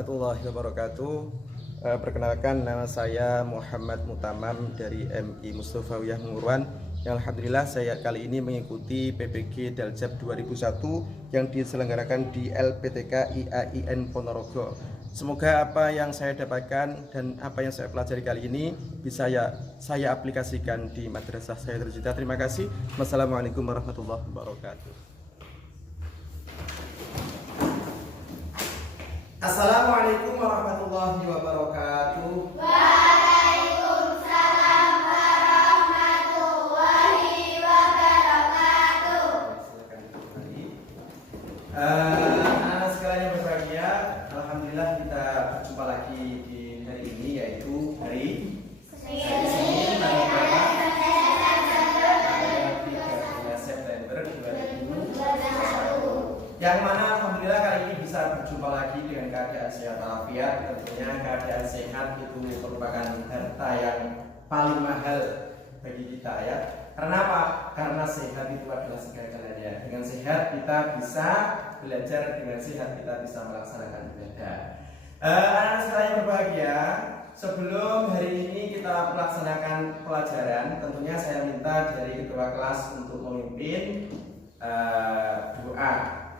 warahmatullahi wabarakatuh. Perkenalkan, nama saya Muhammad Mutamam dari MI Mustofawiyah Nguruan. Yang alhamdulillah saya kali ini mengikuti PPG Daljab 2001 yang diselenggarakan di LPTK IAIN Ponorogo. Semoga apa yang saya dapatkan dan apa yang saya pelajari kali ini bisa saya aplikasikan di madrasah saya tercinta. Terima kasih. Wassalamualaikum warahmatullahi wabarakatuh. Assalamualaikum warahmatullahi wabarakatuh. Waalaikumsalam warahmatullahi wabarakatuh. Anak sekalian yang berbahagia, alhamdulillah kita berjumpa lagi di hari ini, yaitu hari Senin tanggal berapa? Tanggal 13 September 2021. Yang mana alhamdulillah kali ini bisa berjumpa lagi dengan keadaan sehat walafiat. Tentunya keadaan sehat itu merupakan harta yang paling mahal bagi kita ya. Karena apa? Karena sehat itu adalah segala-galanya. Dengan sehat kita bisa belajar, dengan sehat kita bisa melaksanakan ibadah. Anak-anak sekalian berbahagia, sebelum hari ini kita melaksanakan pelajaran, tentunya saya minta dari ketua kelas untuk memimpin doa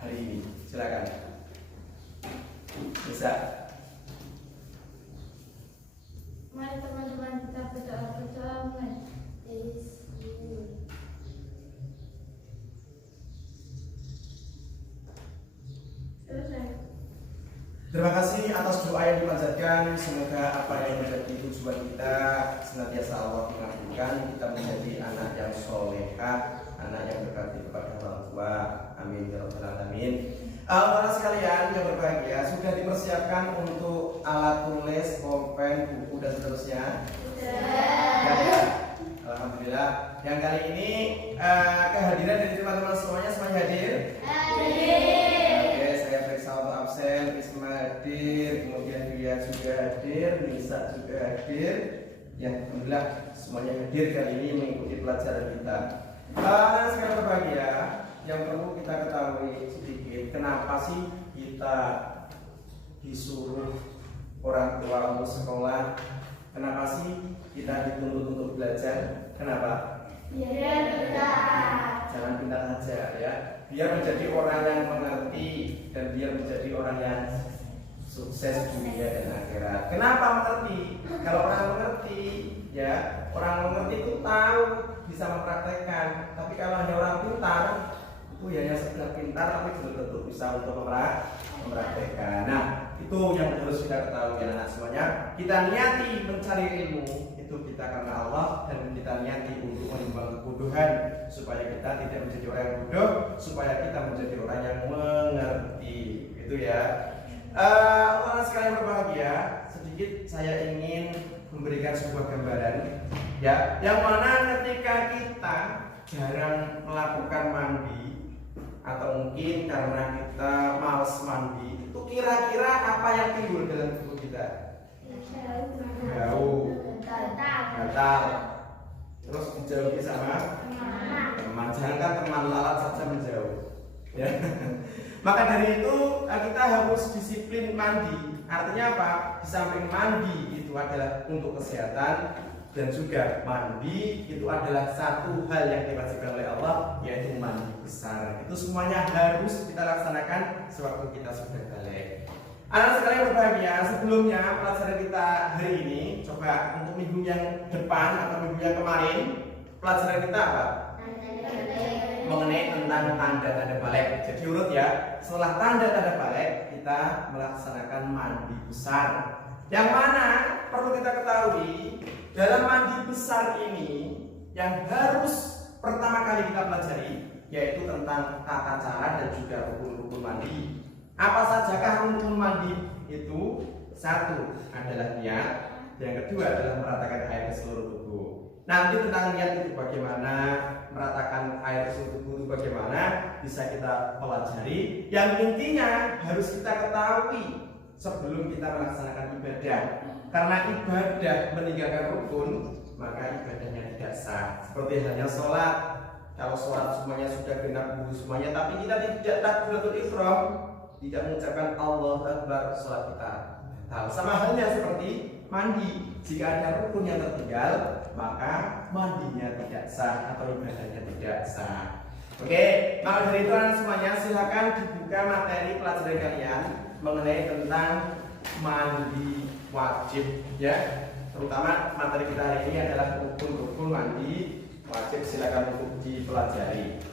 hari ini. Silakan. Bisa. Mari teman-teman kita berdoa mulai. Terima kasih atas doa yang dipanjatkan. Semoga apa yang menjadi tujuan kita senantiasa Allah mengabulkan. Kita menjadi anak yang solehah, anak yang berbakti kepada orang tua. Amin ya rabbal alamin. Anak sekalian yang berbahagia, sudah dipersiapkan untuk alat tulis, pulpen, buku dan seterusnya? Sudah. Alhamdulillah. Yang kali ini kehadiran dari teman-teman semuanya hadir? Oke, saya periksa untuk absen. Risma hadir, kemudian Ria juga hadir, Nisa juga hadir. Ya, alhamdulillah semuanya hadir kali ini mengikuti pelajaran kita. Anak sekalian berbahagia, yang perlu kita ketahui sedikit, kenapa sih kita disuruh orang tua untuk sekolah? Kenapa sih kita dituntut untuk belajar? Kenapa? Biar pintar. Jangan pintar saja ya. Biar menjadi orang yang mengerti dan biar menjadi orang yang sukses dunia dan akhirat. Kenapa mengerti? Kalau orang mengerti, ya orang mengerti itu tahu, bisa mempraktekkan. Tapi kalau hanya orang pintar, itu hanya sekedar pintar tapi belum tentu bisa untuk mempraktekkan. Nah, itu yang harus kita ketahui anak-anak semuanya. Kita niati mencari ilmu itu kita karena Allah, dan kita niati untuk menimbang kebodohan supaya kita tidak menjadi orang yang bodoh, supaya kita menjadi orang yang mengerti. Itu ya. Anak sekalian berbahagia, sedikit saya ingin memberikan sebuah gambaran ya, yang mana ketika kita jarang melakukan mandi atau mungkin karena kita malas mandi, itu kira-kira apa yang timbul dalam tubuh kita? Bau, gatal, terus dijauhi sama teman. Jangan teman lalat saja menjauh ya. Maka dari itu kita harus disiplin mandi. Artinya apa? Di samping mandi itu adalah untuk kesehatan, dan juga mandi itu adalah satu hal yang diwajibkan oleh Allah, yaitu mandi besar. Itu semuanya harus kita laksanakan sewaktu kita sudah balik. Anak sekalian berbahagia, sebelumnya pelajaran kita hari ini, coba untuk minggu yang depan atau minggu yang kemarin, pelajaran kita apa? Mengenai tentang tanda-tanda balik. Jadi urut ya. Setelah tanda-tanda balik, kita melaksanakan mandi besar. Yang mana perlu kita ketahui, dalam mandi besar ini yang harus pertama kali kita pelajari yaitu tentang tata cara dan juga rukun-rukun mandi. Apa sajakah rukun mandi itu? Satu adalah niat, yang kedua adalah meratakan air ke seluruh tubuh. Nanti tentang niat itu bagaimana, meratakan air ke seluruh tubuh itu bagaimana, bisa kita pelajari. Yang intinya harus kita ketahui sebelum kita melaksanakan ibadah. Karena ibadah meninggalkan rukun, maka ibadahnya tidak sah. Seperti halnya sholat. Kalau sholat semuanya sudah genap wudu semuanya, tapi kita tidak takbiratul ihram, tidak mengucapkan Allahu Akbar, sholat kita batal. Sama halnya seperti mandi, jika ada rukun yang tertinggal, maka mandinya tidak sah atau ibadahnya tidak sah. Oke, maka dari itu anak semuanya silakan dibuka materi pelajaran kalian mengenai tentang mandi wajib ya. Terutama materi kita hari ini adalah rukun-rukun mandi wajib, silakan untuk dipelajari.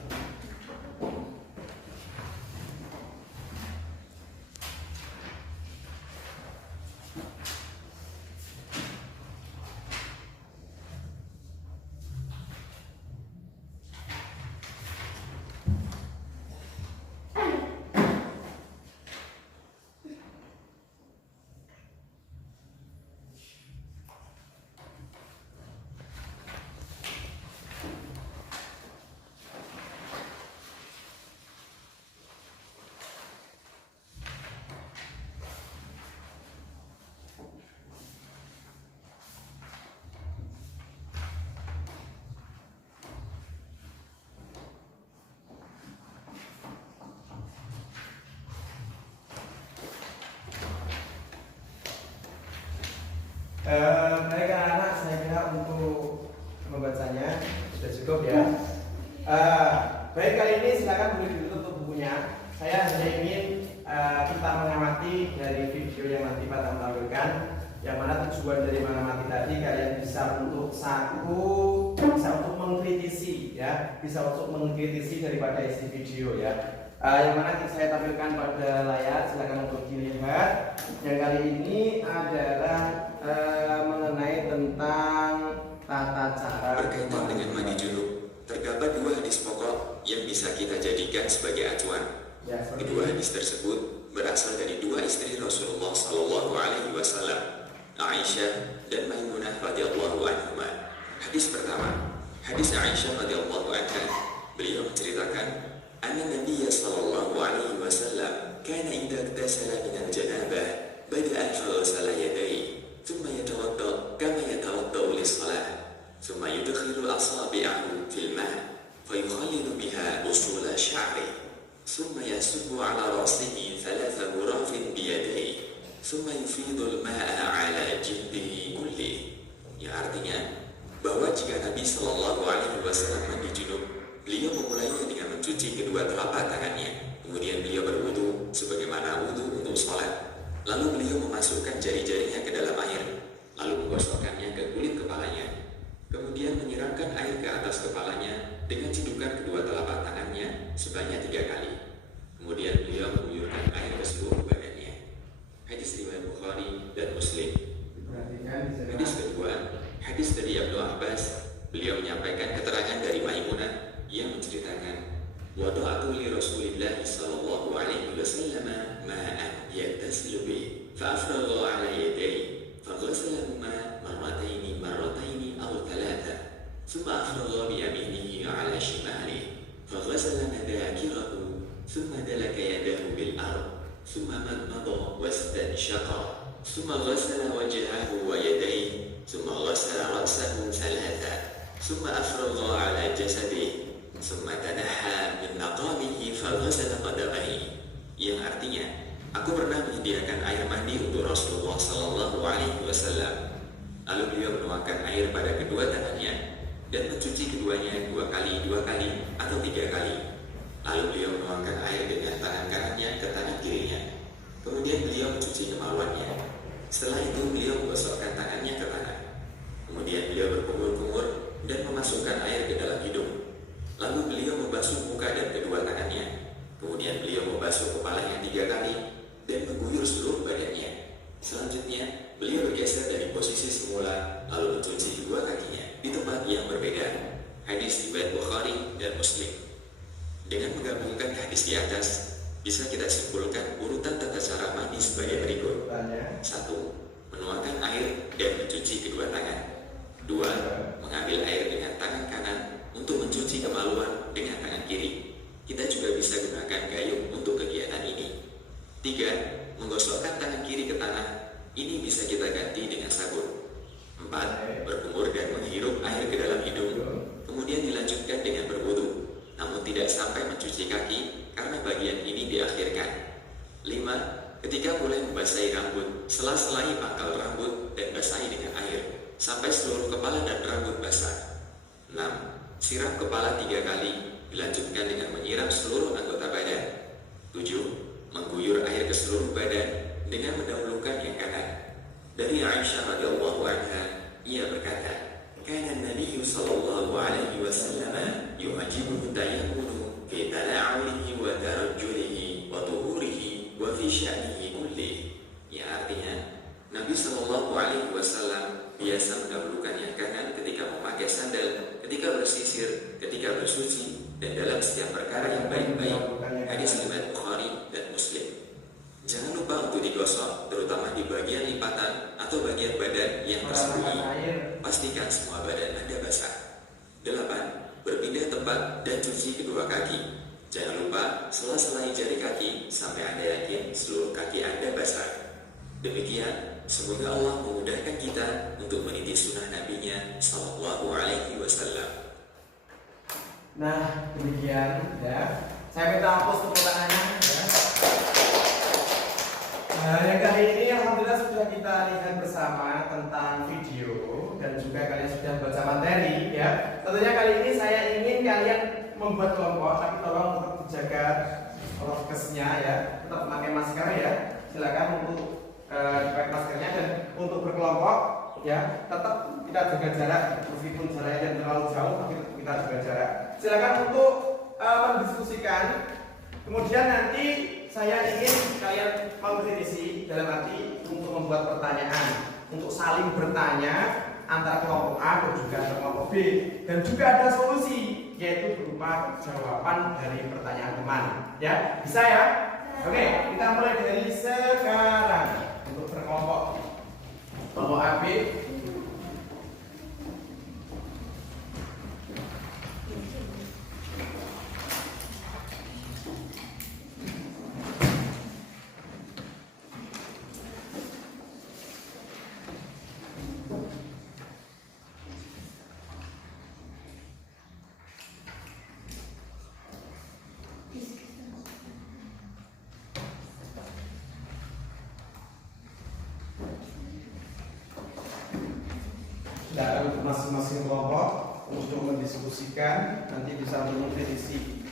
Baik anak-anak, saya kira untuk membacanya sudah cukup ya. Baik, kali ini silakan boleh ditutup bukunya. Saya hanya ingin kita mengamati dari video yang nanti Pak tampilkan, yang mana tujuan dari mengamati tadi kalian bisa untuk bisa untuk mengkritisi ya, bisa untuk mengkritisi daripada isi video ya. Yang mana saya tampilkan pada layar, silakan untuk dilihat. Yang kali ini adalah mengenai tentang tata cara berkaitan dengan mandi junub. Terdapat dua hadis pokok yang bisa kita jadikan sebagai acuan. ya, Kedua hadis tersebut berasal dari dua istri Rasulullah Sallallahu Alaihi Wasallam, Aisyah dan Maimunah radhiyallahu anhuma. Hadis pertama, hadis Aisyah radhiyallahu anha. Beliau menceritakan, anna Nabiya Sallallahu Alaihi Wasallam kana idza iktasala min al-janabah bada'a faghsala yadayhi ثم يتوضأ كما يتوضأ للصلاة ثم يدخل أصابعه في الماء فيخلل بها أصول شعره ثم يصب على رأسه 3 غرف بيديه ثم يفيض الماء على جلده كله. Yang artinya bahwa jika Nabi Shallallahu Alaihi Wasallam mandi junub, beliau memulainya dengan mencuci kedua telapak tangannya, kemudian beliau berwudu sebagaimana wudu untuk sholat. Lalu beliau memasukkan jari-jarinya ke dalam air, lalu menggosokkannya ke kulit kepalanya. Kemudian menyiramkan air ke atas kepalanya dengan cidukan kedua telapak tangannya sebanyak 3 kali. Kemudian beliau mengguyurkan air ke seluruh badannya. Hadis riwayat Bukhari dan Muslim. Hadis kedua, hadis dari Ibnu Abbas. Beliau menyampaikan keterangan dari Maimunah yang menceritakan, wada'atu li Rasulillah sallallahu alaihi wasallam ma'an yattasilu bih fa'afragha 'ala yadayhi faghassalahuma marrataini aw thalatha thumma afragha bi yaminihi 'ala shimalihi faghasala madakirahu thumma dalaka yadahu bil ard thumma madmada wastanshaqa thumma ghasala wajhahu wa yadayhi thumma ghasala ra'sahu thalatha thumma afragha 'ala jasadihi thumma tanaha min maqamihi faghasala qadamaihi. Yang artinya, aku pernah menyediakan air mandi untuk Rasulullah Sallallahu Alaihi Wasallam. Lalu beliau menuangkan air pada kedua tangannya dan mencuci keduanya 2 kali atau 3 kali. Lalu beliau menuangkan air dengan tangan kanannya ke tangan kirinya. Kemudian beliau mencuci kemaluannya. Setelah itu beliau menggosokkan tangannya ke tangan. Kemudian beliau berkumur-kumur dan memasukkan air ke dalam hidung. Lalu beliau membasuh muka dan kedua tangannya. Kemudian beliau membasuh kepalanya 3 kali dan mengguyur seluruh badannya. Selanjutnya, beliau bergeser dari posisi semula lalu mencuci kedua kakinya di tempat yang berbeda. Hadis riwayat Bukhari dan Muslim. Dengan menggabungkan hadis di atas, bisa kita simpulkan urutan tata cara mandi sebagai berikut. 1. Menuangkan air dan mencuci kedua tangan. 2. Mengambil air dengan tangan kanan untuk mencuci kemaluan dengan tangan kiri. Kita juga bisa gunakan gayung untuk kegiatan ini. 3. Menggosokkan tangan kiri ke tanah. Ini bisa kita ganti dengan sabun. 4. Berkumur dan menghirup air ke dalam hidung. Kemudian dilanjutkan dengan berwudu, namun tidak sampai mencuci kaki karena bagian ini diakhirkan. Siram kepala 3 kali, dilanjutkan dengan menyiram seluruh anggota badan. 7. Mengguyur air ke seluruh badan dengan mendahulukan yang kanan. Dari Aisyah radhiyallahu anha, ia berkata, "Kana Nabi sallallahu alaihi wasallam yu'jibuhu tayammunu fi tala'ulihi wa tarajjulihi wa tuhurihi wa fi sya'nihi kulli." Yang artinya, Nabi sallallahu alaihi wasallam biasa mendahulukan yang kanan ketika memakai sandal, ketika bersisir, ketika bersuci, dan dalam setiap perkara yang baik-baik. Hadis riwayat Bukhari dan Muslim. Jangan lupa untuk digosok, terutama di bagian lipatan atau bagian badan yang tersembunyi. Pastikan semua badan Anda basah. 8. Berpindah tempat dan cuci kedua kaki. Jangan lupa sela-sela jari kaki sampai Anda yakin seluruh kaki Anda basah. Demikian, semoga Allah memudahkan kita untuk meniti sunnah Nabi-Nya Sallallahu Alaihi Wasallam. Nah, demikian ya. Saya minta hapus tepuk tangannya ya. Nah, yang kali ini alhamdulillah sudah kita lihat bersama tentang video dan juga kalian sudah baca materi ya. Tentunya kali ini saya ingin kalian membuat kelompok, tapi tolong tetap dijaga prokesnya ya. Tetap memakai masker ya. Silakan untuk pakai maskernya dan untuk berkelompok ya tetap kita jaga jarak meskipun jaraknya yang terlalu jauh tapi kita jaga jarak. Silakan untuk mendiskusikan. Kemudian nanti saya ingin kalian mengkritisi dalam arti untuk membuat pertanyaan, untuk saling bertanya antara kelompok A dan juga antara kelompok B, dan juga ada solusi yaitu berupa jawaban dari pertanyaan teman. Ya, bisa ya? Oke, kita mulai dari sekarang untuk berkelompok. Kelompok A, B. Dan untuk masing-masing kelompok untuk mendiskusikan nanti bisa mengkritisi.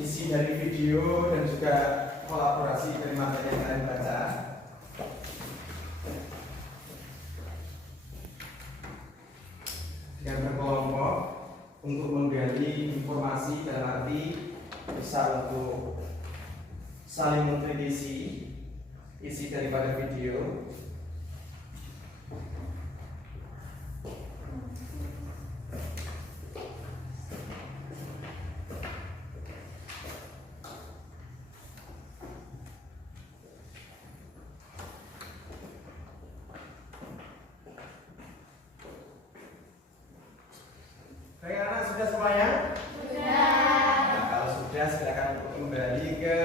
Isi dari video dan juga kolaborasi dari materi yang kalian baca. Dengan berkelompok untuk menggali informasi dalam arti bisa untuk saling mengkritisi isi daripada video. Baik anak, sudah semuanya? Sudah. Nah, kalau sudah silakan untuk kembali ke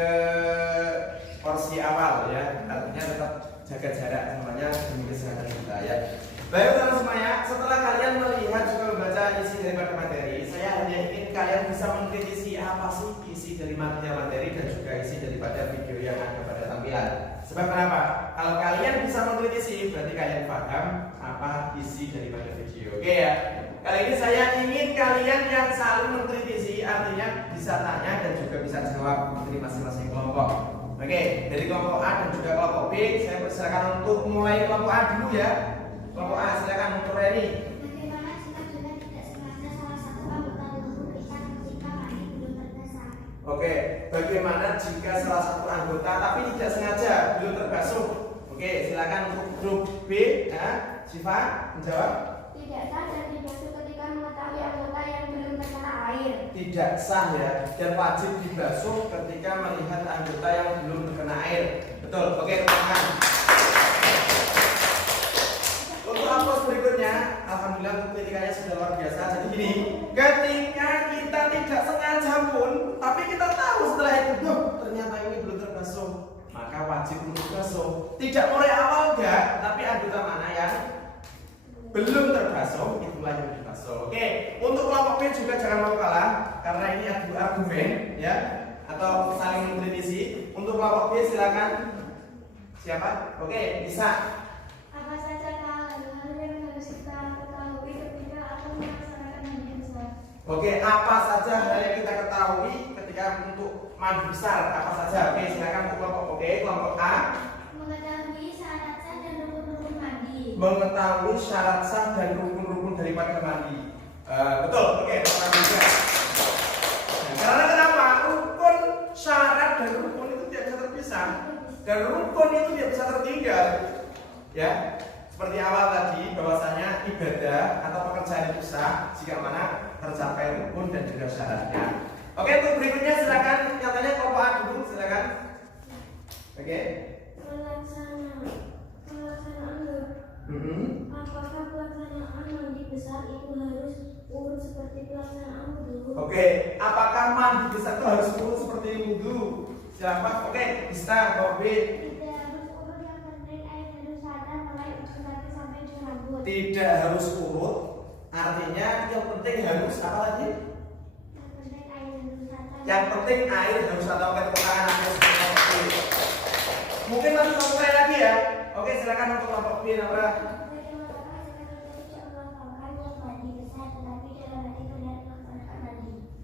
porsi awal ya. Artinya tetap jaga jarak semuanya demi kesehatan kita ya. Baik teman semuanya, setelah kalian melihat juga membaca isi daripada materi, saya hanya ingin kalian bisa mengkritisi apa sih isi dari materi dan juga isi daripada video yang ada pada tampilan. Sebab kenapa? Kalau kalian bisa mengkritisi, berarti kalian paham apa isi daripada video. Oke ya. Kali ini saya ingin kalian yang saling mengkritisi, artinya bisa tanya dan juga bisa jawab dari masing-masing kelompok. Oke, dari kelompok A dan juga kelompok B, saya persilakan untuk mulai kelompok A dulu ya. Kelompok A, silakan untuk Reni. Bagaimana jika dengan tidak sengaja salah satu anggota tubuh kita ketika mandi belum terbasuh? Oke, bagaimana jika salah satu anggota tapi tidak sengaja belum terbasuh? Oke, silakan untuk grup B, ya. Siva menjawab. Tidak sah dan dibasuh ketika mengetahui anggota yang belum terkena air. Tidak sah ya, dan wajib dibasuh ketika melihat anggota yang belum terkena air. Betul, oke teman-teman. ada, tapi anggota mana yang belum terbasuh, itulah yang dibasuh. Oke, untuk kelompok B juga jangan mau kalah, karena ini adu argumen, ya, atau saling mengkritisi. Untuk kelompok B silakan. Siapa? Oke, bisa. Apa saja hal-hal yang harus kita ketahui ketika akan melaksanakan mandi besar? Oke, apa saja hal yang kita ketahui ketika untuk mandi besar? Apa saja? Oke, silakan untuk kelompok B. Kelompok A. Mengetahui syarat sah dan rukun-rukun mandi. Mengetahui syarat sah dan rukun-rukun daripada mandi. Betul. Oke, pertama juga. Nah, karena kenapa? Rukun, syarat dan rukun itu tidak bisa terpisah. Dan rukun itu tidak bisa tertinggal. Ya, seperti awal tadi bahwasanya ibadah atau pekerjaan itu sah jika mana tercapai rukun dan juga syaratnya. Oke, untuk berikutnya silakan nyatanya kelompok A dulu, silakan. Oke. Apakah pelaksanaan mandi besar itu harus urut seperti pelaksanaan wudhu? Oke, apakah mandi besar itu harus urut seperti wudhu? Siapa? Oke, bisa, Bob. Tidak harus urut, yang penting air harus sadar mulai ujung kaki sampai ujung rambut. Tidak harus urut, artinya yang penting harus apa tadi? Yang penting air harus sadar. Yang penting air harus ada. Oke, tepuk tangan aja seperti itu. Mungkin masih mau mulai lagi ya. Oke, silakan untuk kelompok B apa?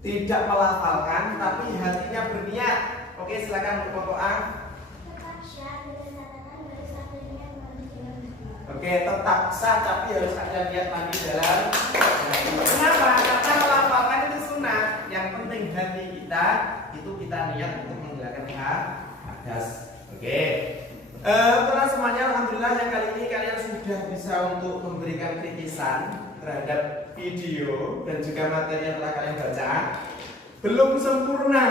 Tidak melafalkan, tapi hatinya berniat. Oke, silakan untuk kelompok A. Oke, tetap sah tapi harus ada niat mandi dalam. Kenapa? Karena melafalkan itu sunnah. Yang penting hati kita itu kita niat untuk menghilangkan hadas. Oke. Teman semuanya, alhamdulillah yang kali ini kalian sudah bisa untuk memberikan kritisan terhadap video dan juga materi yang telah kalian baca. Belum sempurna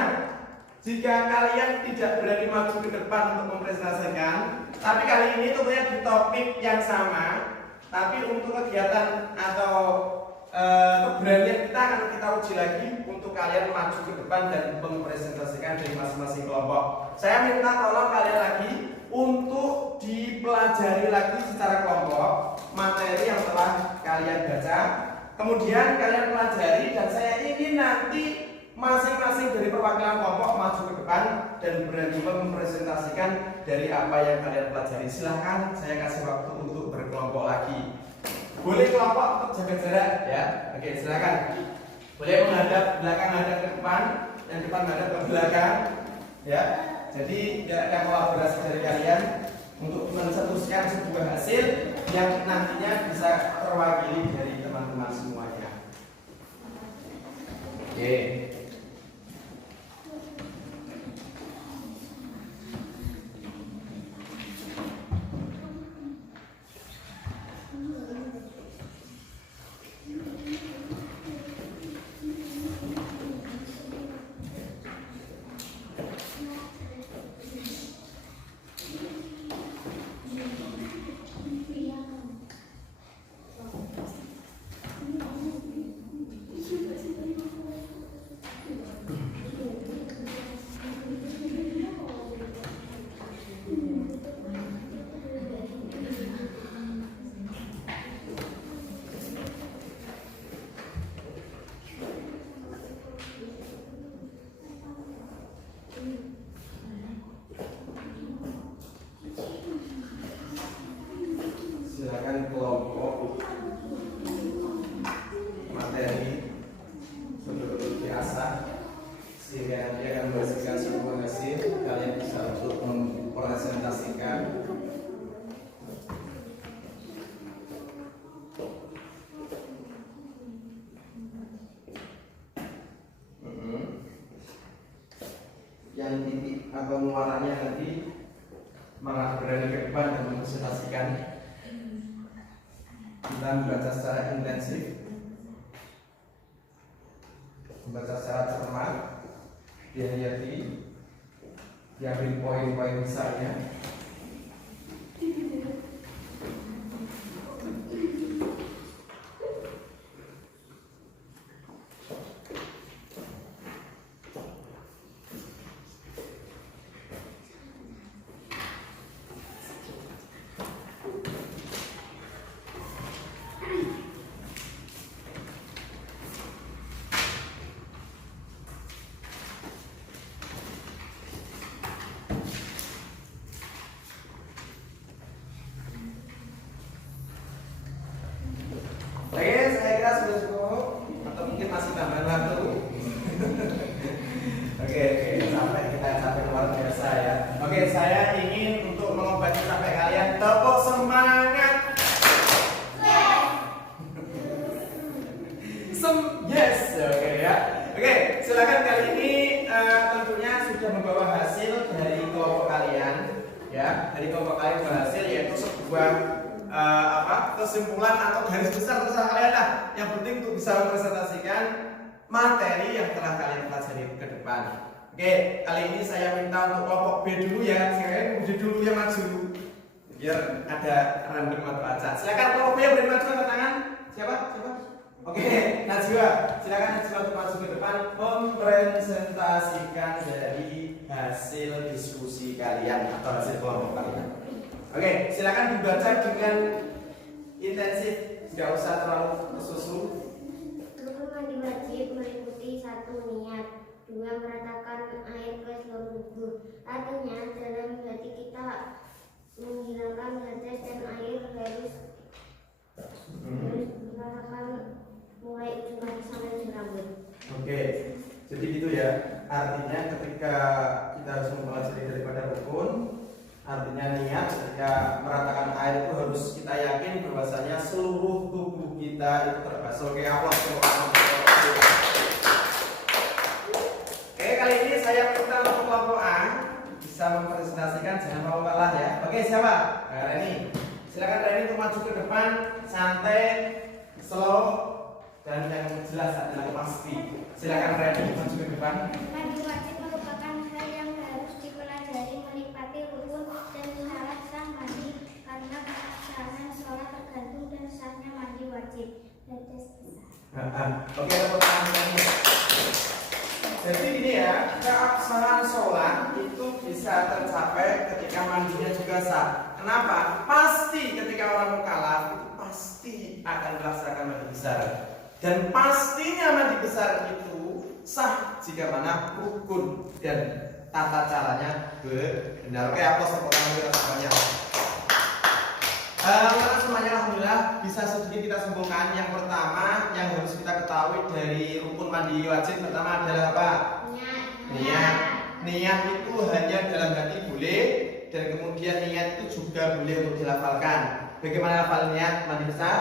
jika kalian tidak berani maju ke depan untuk mempresentasikan. Tapi kali ini tentunya di topik yang sama, tapi untuk kegiatan atau keberanian kita akan kita uji lagi untuk kalian maju ke depan dan mempresentasikan dari masing-masing kelompok. Saya minta tolong kalian lagi untuk dipelajari lagi secara kelompok materi yang telah kalian baca. Kemudian kalian pelajari dan saya ingin nanti masing-masing dari perwakilan kelompok maju ke depan dan berani mempresentasikan dari apa yang kalian pelajari. Silahkan saya kasih waktu untuk berkelompok lagi. Boleh kelompok tetap jaga jarak ya. Oke, silakan. Boleh menghadap belakang, menghadap ke depan, yang depan menghadap ke belakang. Ya. Jadi tidak ada kolaborasi dari kalian untuk mencetuskan sebuah hasil yang nantinya bisa terwakili dari teman-teman semuanya. Oke. Silakan kelompok materi betul-betul diasah sehingga nanti akan menghasilkan sebuah hasil kalian bisa untuk mempresentasikan. Yang titik atau muaranya nanti malah berani ke depan dan mempresentasikan. Kita membaca secara intensif, membaca secara cermat, dihayati, diambil poin-poin besarnya. tepuk semangat. Yes, oke ya. Oke, silakan kali ini tentunya sudah membawa hasil dari kelompok kalian, ya. Dari kelompok kalian berhasil yaitu sebuah kesimpulan atau garis besar terserah kalian lah. Yang penting untuk bisa mempresentasikan materi yang telah kalian pelajari ke depan. Oke, kali ini saya minta untuk kelompok B dulu ya. Sekarang B dulu yang maju, biar ada random atau baca. Silakan kelompok B yang berani maju angkat tangan. Siapa? Oke, Najwa, silakan Najwa untuk maju ke depan mempresentasikan dari hasil diskusi kalian atau hasil kelompok kalian. Oke, silakan dibaca dengan intensif, nggak usah terlalu kesusu. Rukun mandi wajib meliputi 1. Niat, 2. Meratakan air ke seluruh tubuh. Artinya dalam hati kita menghilangkan hadas dan air harus meratakan mulai ujung kaki sampai ujung rambut. Oke, jadi gitu ya. Artinya ketika kita harus mempelajari daripada rukun, artinya niat ketika meratakan air itu harus kita yakin bahwasanya seluruh tubuh kita itu terbasuh. Oke, aplaus. Oke, kali ini saya minta untuk kelompok A bisa mempresentasikan, jangan mau kalah ya. Oke, siapa? Reni. Silakan Reni untuk maju ke depan, santai, slow, dan yang jelas adalah pasti. Silakan Reni maju ke depan. Mandi wajib merupakan hal yang harus dipelajari meliputi rukun dan syarat sah mandi karena pelaksanaan sholat tergantung dan sahnya mandi wajib. Oke, tepuk tangan Reni. Jadi gini ya, keabsahan sholat itu bisa tercapai ketika mandinya juga sah. Kenapa? Pasti ketika orang mukallaf itu pasti akan melaksanakan mandi besar. Dan pastinya mandi besar itu sah jika mana rukun dan tata caranya benar. Oke, aplaus tepuk tangan kita semuanya. Semuanya alhamdulillah bisa sedikit kita simpulkan. Yang pertama yang harus kita ketahui dari rukun mandi wajib pertama adalah apa? Niat. Niat itu hanya dalam hati boleh, dan kemudian niat itu juga boleh untuk dilafalkan. Bagaimana lafal niat mandi besar?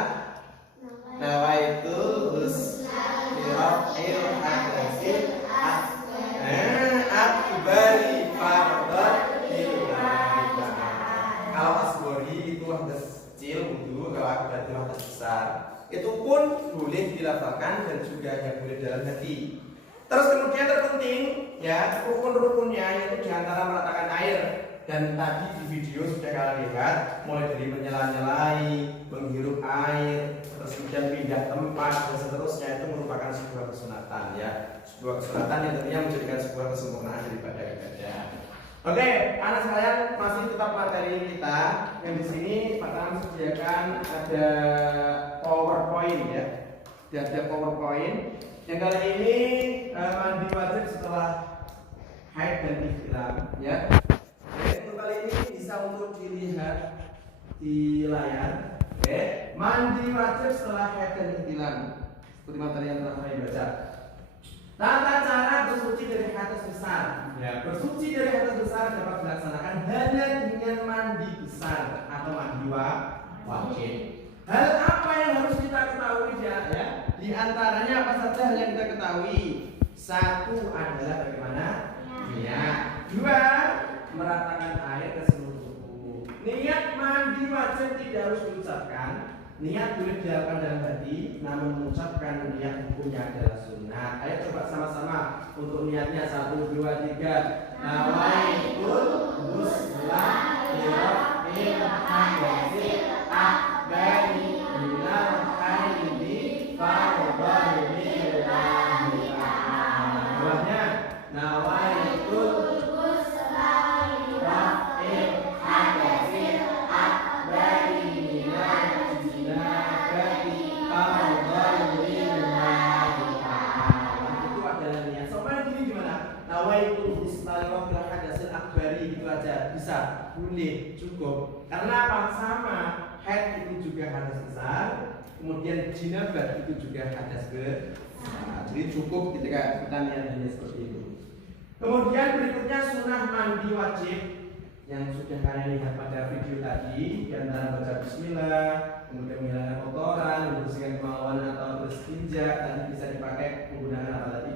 Nawaitu husnirafil hadasil akbari fardhan lillahi. Kalau asgori itu hadas kecil wudu, kalau akbar itu hadas besar. Itu pun boleh dilafalkan dan juga hanya boleh dalam hati. Terus kemudian terpenting ya rukun-rukunnya yaitu diantara meratakan air. Dan tadi di video sudah kalian lihat mulai dari menyela-nyelai, menghirup air, terus kemudian pindah tempat dan seterusnya itu merupakan sebuah kesunatan ya, sebuah kesunatan yang tentunya menjadikan sebuah kesempurnaan daripada ibadah. Oke, anak sekalian masih tetap materi kita yang di sini pertama sediakan ada PowerPoint ya, ada PowerPoint yang kali ini mandi wajib setelah haid dan ihtilam ya. Untuk kali ini bisa untuk dilihat di layar. Oke, mandi wajib setelah haid dan ihtilam. Seperti materi yang telah saya baca. Tata cara bersuci dari hadas besar. Ya, bersuci dari hadas besar dapat dilaksanakan hanya dengan mandi besar atau mandi wajib. Hal apa yang harus kita ketahui ya? Di antaranya apa saja hal yang kita ketahui? 1 adalah bagaimana? Niat. 2 meratakan air ke seluruh tubuh. Niat mandi wajib tidak harus diucapkan. Niat boleh dilakukan dalam hati, namun mengucapkan niat hukumnya adalah sunnah. Ayo coba sama-sama untuk niatnya 1, 2, 3. Nawaitul muslimil hadasil akbari minal haidi fardhan lillahi ta'ala. Bawahnya nawaitul bisa, boleh, cukup. Karena apa? Sama, haid itu juga hadas besar, kemudian jinabah itu juga hadas besar. Jadi cukup ketika kita niat hanya seperti itu. Kemudian berikutnya sunnah mandi wajib. yang sudah kalian lihat pada video tadi, di antara baca bismillah, kemudian menghilangkan kotoran, membersihkan kemauan atau beristinja, tadi bisa dipakai menggunakan apa tadi?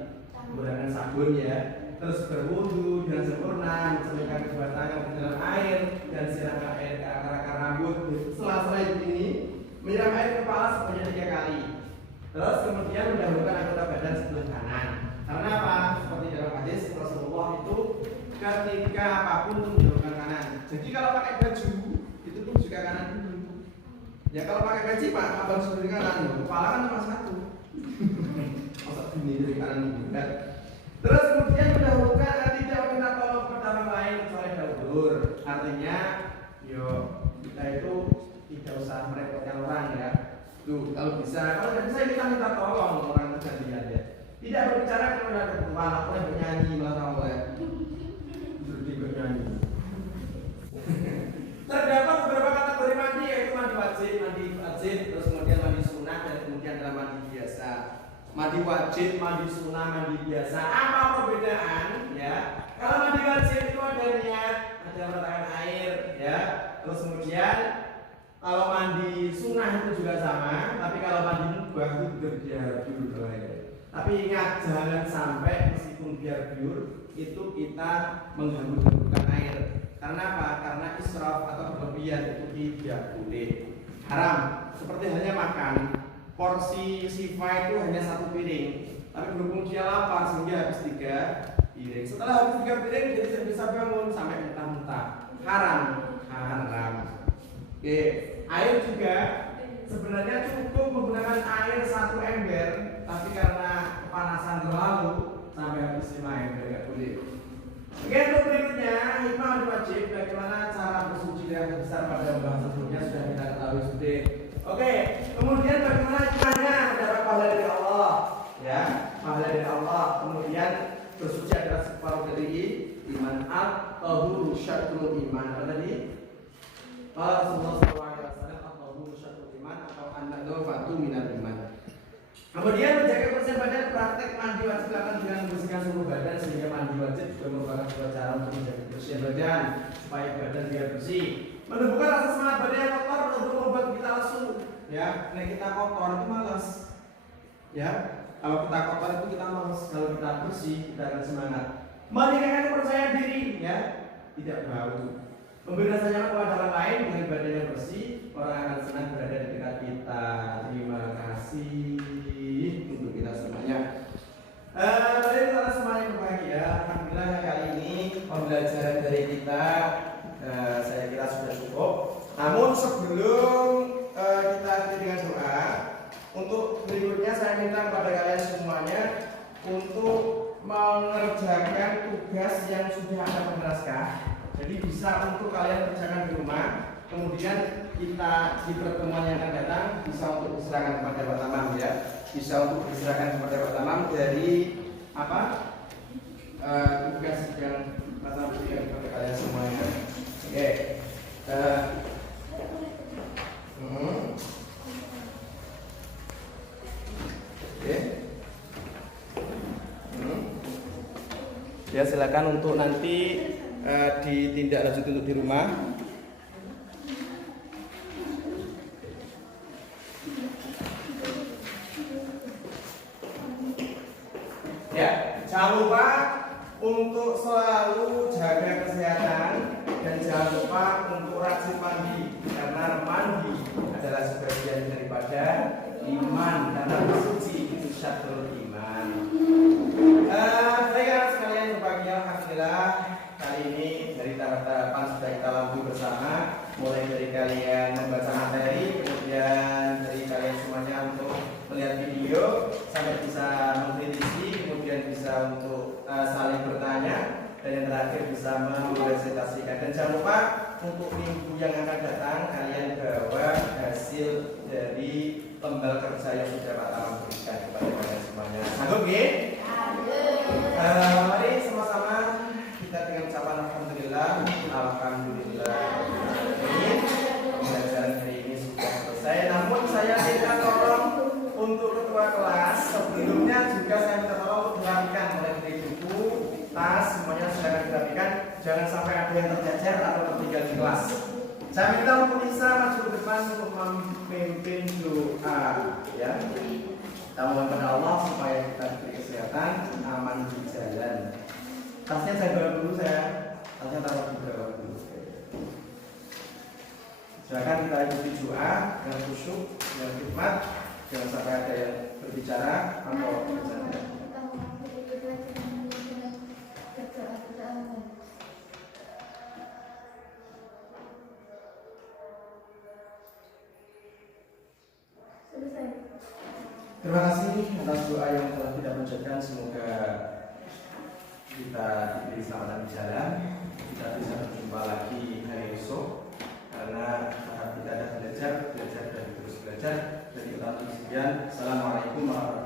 Menggunakan sabun ya. Terus berwudu dengan sempurna, mencelupkan kedua tangan ke dalam air dan siramkan air ke akar-akar rambut. Setelah ini, menyiram air ke kepala sebanyak 3 kali. Terus kemudian mendahulukan anggota badan sebelah kanan. Karena apa? Seperti dalam hadis Rasulullah itu ketika apapun mendahulukan kanan. Jadi kalau pakai baju itu pun juga kanan dulu. Ya kalau pakai peci pak, abang sebelah kanan, kepala kan cuma satu. Masa gini dari kanan juga. Terus kemudian mendahulukan tidak minta tolong kepada orang lain kecuali dahulu. Artinya, yo kita itu tidak usah merepotkan orang ya. Tuh kalau bisa, kalau tidak bisa kita minta tolong orang itu gantian ya. Tidak berbicara kepada kebutuhan, aku yang bernyanyi malah tahu ya. Bernyanyi. Terdapat beberapa kategori mandi yaitu mandi wajib, terus kemudian mandi sunnah dan kemudian adalah mandi biasa. Mandi wajib, mandi sunnah, mandi biasa. Apa perbedaan? Ya. Kalau mandi wajib itu ada niat, ada meletakkan air, ya. Terus kemudian kalau mandi sunnah itu juga sama, tapi kalau mandi mubah itu berbiar-biur air. Tapi ingat jangan sampai meskipun biar-biur itu kita mengganggu-ganggukan air. Karena apa? Karena israf atau berlebihan itu tidak boleh. Haram. Seperti halnya makan. Porsi sifa itu hanya 1 piring, tapi berhubung dia lapar sehingga habis 3 piring. Setelah habis 3 piring dia tidak bisa bangun sampai muntah-muntah. Haram. Oke, air juga sebenarnya cukup menggunakan air 1 ember, tapi karena kepanasan terlalu sampai habis 5 ember nggak boleh. Oke, untuk berikutnya hikmah wajib. Bagaimana cara bersuci yang besar pada bahasa sebelumnya sudah kita ketahui sudah. Oke, kemudian bagaimana hikmahnya mendapat pahala dari Allah, ya, pahala dari Allah. Kemudian bersuci adalah separuh dari iman. At-tahuru syatrul iman. Apa tadi? Rasulullah SAW at-tahuru syatrul iman atau an-nadhafatu minal iman. Kemudian menjaga kebersihan badan, praktek mandi wajib dilakukan dengan membersihkan seluruh badan sehingga mandi wajib juga merupakan sebuah cara untuk menjaga kebersihan badan supaya badan biar bersih. Menumbuhkan rasa semangat badan yang kotor untuk membuat kita lesu. Ya, nek kita kotor itu malas. Ya, kalau kita kotor itu kita malas. Kalau kita bersih kita akan semangat. Meningkatkan kepercayaan diri, ya, tidak bau. Memberi rasa nyaman kepada orang lain dengan badan yang bersih, orang akan senang berada di dekat kita. Terima kasih untuk kita semuanya. Mari kita semuanya berbahagia. Alhamdulillah kali ini pembelajaran dari kita saya kira sudah cukup. Namun sebelum kita akhiri dengan doa, untuk berikutnya saya minta kepada kalian semuanya untuk mengerjakan tugas yang sudah ada pada naskah. Jadi bisa untuk kalian kerjakan di rumah. Kemudian kita di pertemuan yang akan datang bisa untuk diserahkan kepada Pak Tamam ya. Bisa untuk diserahkan kepada Pak Tamam dari apa? Tugas yang Pak Tamam berikan kepada kalian semuanya. Oke. Ya silakan untuk nanti ditindaklanjuti untuk di rumah. Ya, jangan lupa untuk selalu jaga kesehatan dan jangan lupa untuk rajin mandi karena mandi adalah sebagian daripada iman karena bersuci itu syatrul iman. Saya sekalian berbahagia, alhamdulillah kali ini dari tahapan sudah kita lalui bersama, mulai dari kalian membaca materi, kemudian dari kalian semuanya untuk melihat video sampai bisa mengkritisi, kemudian bisa untuk saling bertanya, dan yang terakhir bisa mempresentasikan. Dan jangan lupa untuk minggu yang akan datang kalian bawa hasil dari lembar kerja yang sudah Pak Tamam berikan kepada kalian semuanya. Sanggup nggih? Mari sama-sama kita dengan ucapan alhamdulillah. Pembelajaran hari ini sudah selesai. Namun saya minta tolong untuk ketua kelas sebelumnya juga saya minta tolong untuk dirapikan mulai dari buku, tas semuanya silakan dirapikan. Jangan sampai ada yang terjadi share atau tertinggal di kelas. Saya minta untuk bisa maju ke depan untuk memimpin doa, ya. Kita mohon kepada Allah supaya kita diberi kesehatan, aman di jalan. Tasnya saya bawa dulu, tasnya taruh di bawah dulu. Silakan kita ikuti doa dengan khusyuk, dengan khidmat, jangan sampai ada yang berbicara atau bercanda. Terima kasih atas doa yang telah kita panjatkan. Semoga kita diberi selamat di jalan. Kita bisa berjumpa lagi hari esok. Karena kita ada belajar dan terus belajar. Jadi kita sekian. Assalamualaikum warahmatullahi wabarakatuh.